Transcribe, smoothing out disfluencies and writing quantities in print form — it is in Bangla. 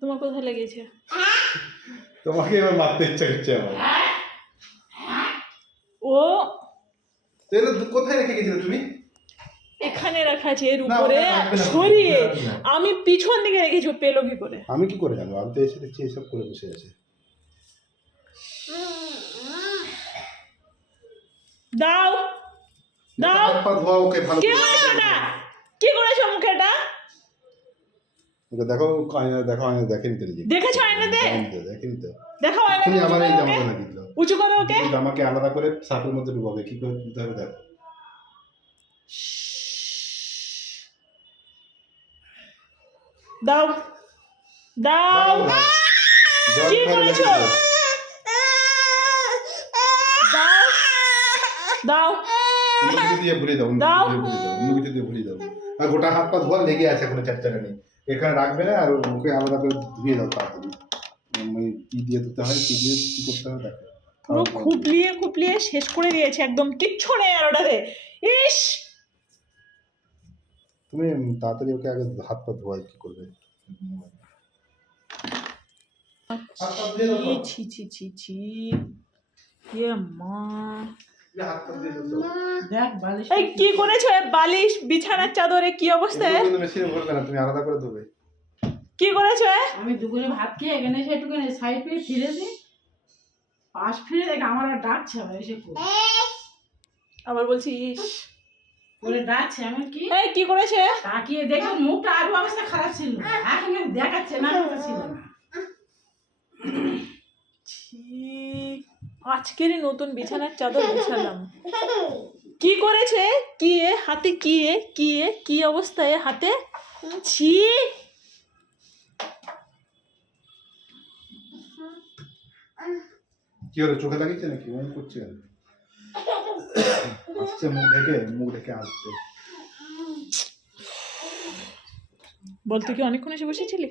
তোমার কোথায় লেগেছে? তোমাকে এবার মারতে ইচ্ছা করছে আমার। ও তাহলে কোথায় রেখে গেছিলে তুমি? এখানে রাখা আছে এর না, উপরে ওটা রাখবে না, সরিয়ে ওটা রাখবে না। আমি পিছন দিকে রেখেছি, ও পেলো কি করে? আমি কি করে জানবো? আমি তো এসে দেখছি এসব করে বসে আছে। দাও দাও। হাত পা ধোয়া ওকে ভালো কি করে। করেছো না? কি করেছো মুখে এটা? ওকে দেখো, আয়না দেখো, আয়না দেখেনি তো নিজে। দেখেছো আয়নাতে? দেখেনি তো। দেখাও আয়নাতে, তুমি উঁচু আমার এই করো জামা ওকে, বানা দিল। উঁচু করো ওকে। জামাকে আলাদা করে সাপের মধ্যে ঢুকাবে, কি করে তুলতে হবে দেখো। দাও দাও। জল কি খাওয়ার করেছো? লেগে দাও দাও অন্য কিছু দিয়ে ভুলে দাও, অন্য দাও। কিছু দিয়ে ভুলে দাও, অন্য কিছু দিয়ে ভুলে দাও। আর গোটা হাত পা ধোয়া লেগে আছে এখনো চারচারানি। এখানে রাখবে না, আর মুখে আলাদা করে ধুয়ে দাও তাড়াতাড়ি। কি দিয়ে ধুতে হয়, কি দিয়ে কি করতে হবে দেখো। পুরো খুপলিয়ে খুপলিয়ে শেষ করে দিয়েছে, একদম কিচ্ছু নেই আর ওটাতে। ইস, তুমি তাড়াতাড়ি ওকে আগে হাত পা ধোয়া কি করবে। হাত পা ধুয়ে দাও তো। ছি ছি ছি ছি, এ মা। হাত পা ধুয়ে দাও। দেখ বালিশ এই কি করেছো? এ বালিশ বিছানার চাদরে কি অবস্থা? এগুলো কিন্তু মেশিনে ভরবে না, তুমি আলাদা করে ধোবে। কি করেছো? আমি দুপুরে ভাত খেয়ে এখানে সেটুকুনি সাইড ফিরে ফিরেছি, পাশ ফিরে দেখ আমার আর ডাকছে, আমার এসে আবার বলছি ইস, করে ডাকছে। আমি কি এই কি করেছে? তাকিয়ে দেখে মুখটা আরো অবস্থা খারাপ ছিল, এখন কিন্তু দেখাচ্ছে না, কথা ছিল না। ছি, আজকেরই নতুন বিছানার চাদর বিছালাম। কি করেছে? কি এ হাতে? কি এ? কি এ? কি অবস্থায় হাতে? ছি। কি হলো, চোখে লাগিয়েছে নাকি? মনে করছে আসছে, মুখ ঢেকে আসছে। বলতো কি অনেকক্ষণ এসে বসেছিলি?